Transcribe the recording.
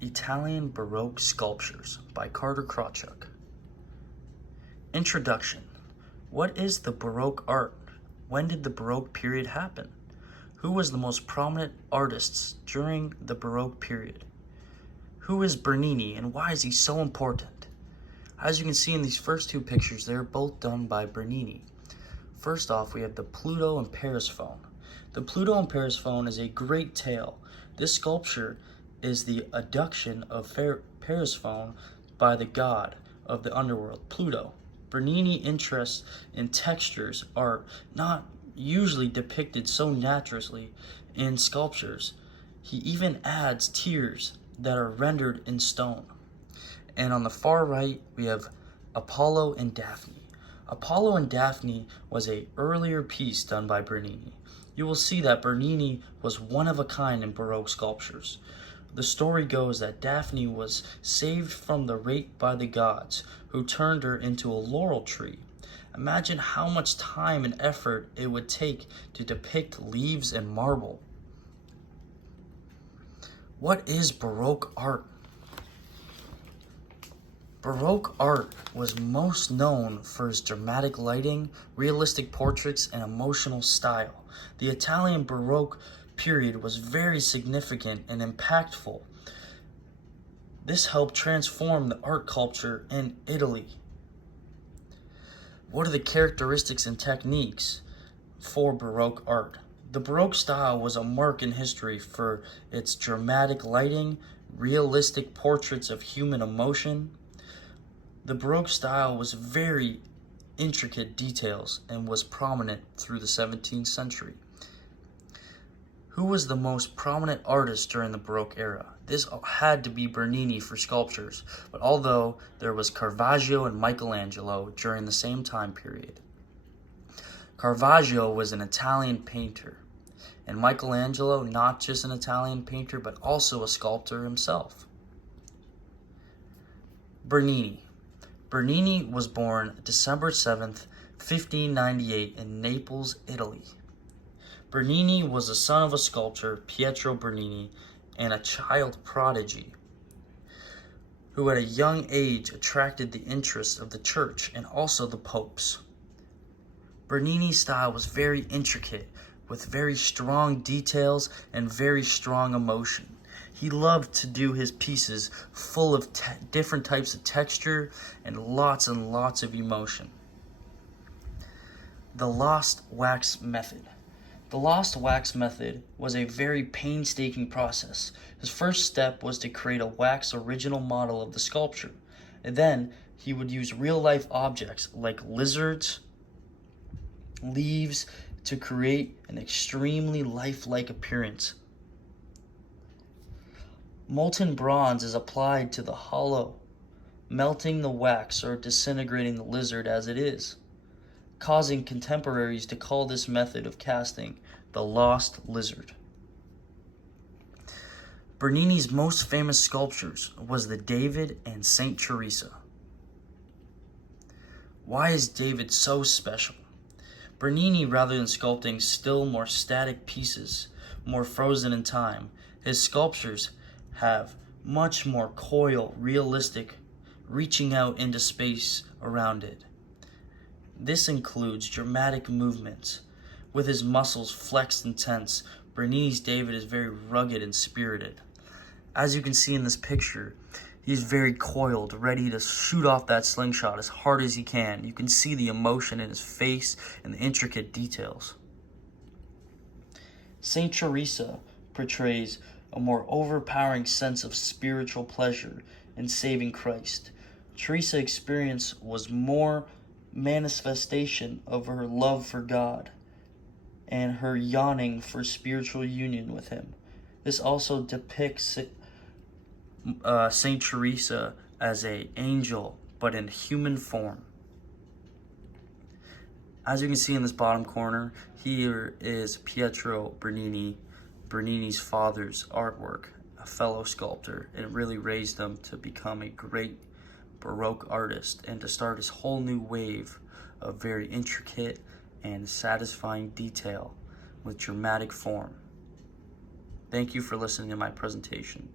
Italian Baroque Sculptures by Krawchuk. Introduction. What is the Baroque art? When did the Baroque period happen? Who was the most prominent artists during the Baroque period? Who is Bernini and why is he so important? As you can see in these first two pictures, they're both done by Bernini. First off, we have the Pluto and Persephone. The Pluto and Persephone is a great tale. This sculpture is the adduction of Persephone by the god of the underworld, Pluto. Bernini's interest in textures are not usually depicted so naturally in sculptures. He even adds tears that are rendered in stone. And on the far right, we have Apollo and Daphne. Apollo and Daphne was an earlier piece done by Bernini. You will see that Bernini was one of a kind in Baroque sculptures. The story goes that Daphne was saved from the rape by the gods, who turned her into a laurel tree. Imagine how much time and effort it would take to depict leaves and marble. What is Baroque art? Baroque art was most known for its dramatic lighting, realistic portraits, and emotional style. The Italian Baroque period was very significant and impactful. This helped transform the art culture in Italy. What are the characteristics and techniques for Baroque art? The Baroque style was a mark in history for its dramatic lighting, realistic portraits of human emotion. The Baroque style was very intricate details and was prominent through the 17th century. Who was the most prominent artist during the Baroque era? This had to be Bernini for sculptures, but although there was Caravaggio and Michelangelo during the same time period. Caravaggio was an Italian painter, and Michelangelo not just an Italian painter, but also a sculptor himself. Bernini. Bernini was born December 7th, 1598 in Naples, Italy. Bernini was the son of a sculptor, Pietro Bernini, and a child prodigy, who at a young age attracted the interest of the church and also the popes. Bernini's style was very intricate, with very strong details and very strong emotion. He loved to do his pieces full of different types of texture and lots of emotion. The lost wax method. The lost wax method was a very painstaking process. His first step was to create a wax original model of the sculpture. And then he would use real-life objects like lizards, leaves, to create an extremely lifelike appearance. Molten bronze is applied to the hollow, melting the wax or disintegrating the lizard as it is, causing contemporaries to call this method of casting the lost lizard. Bernini's most famous sculptures was the David and Saint Teresa. Why is David so special? Bernini, rather than sculpting still more static pieces, more frozen in time, his sculptures have much more coil, realistic, reaching out into space around it. This includes dramatic movements. With his muscles flexed and tense, Bernini's David is very rugged and spirited. As you can see in this picture, he's very coiled, ready to shoot off that slingshot as hard as he can. You can see the emotion in his face and the intricate details. Saint Teresa portrays a more overpowering sense of spiritual pleasure in saving Christ. Teresa's experience was more manifestation of her love for God and her yearning for spiritual union with him. This also depicts Saint Teresa as an angel, but in human form. As you can see in this bottom corner, here is Pietro Bernini, Bernini's father's artwork, a fellow sculptor, and it really raised him to become a great Baroque artist and to start his whole new wave of very intricate and satisfying detail with dramatic form. Thank you for listening to my presentation.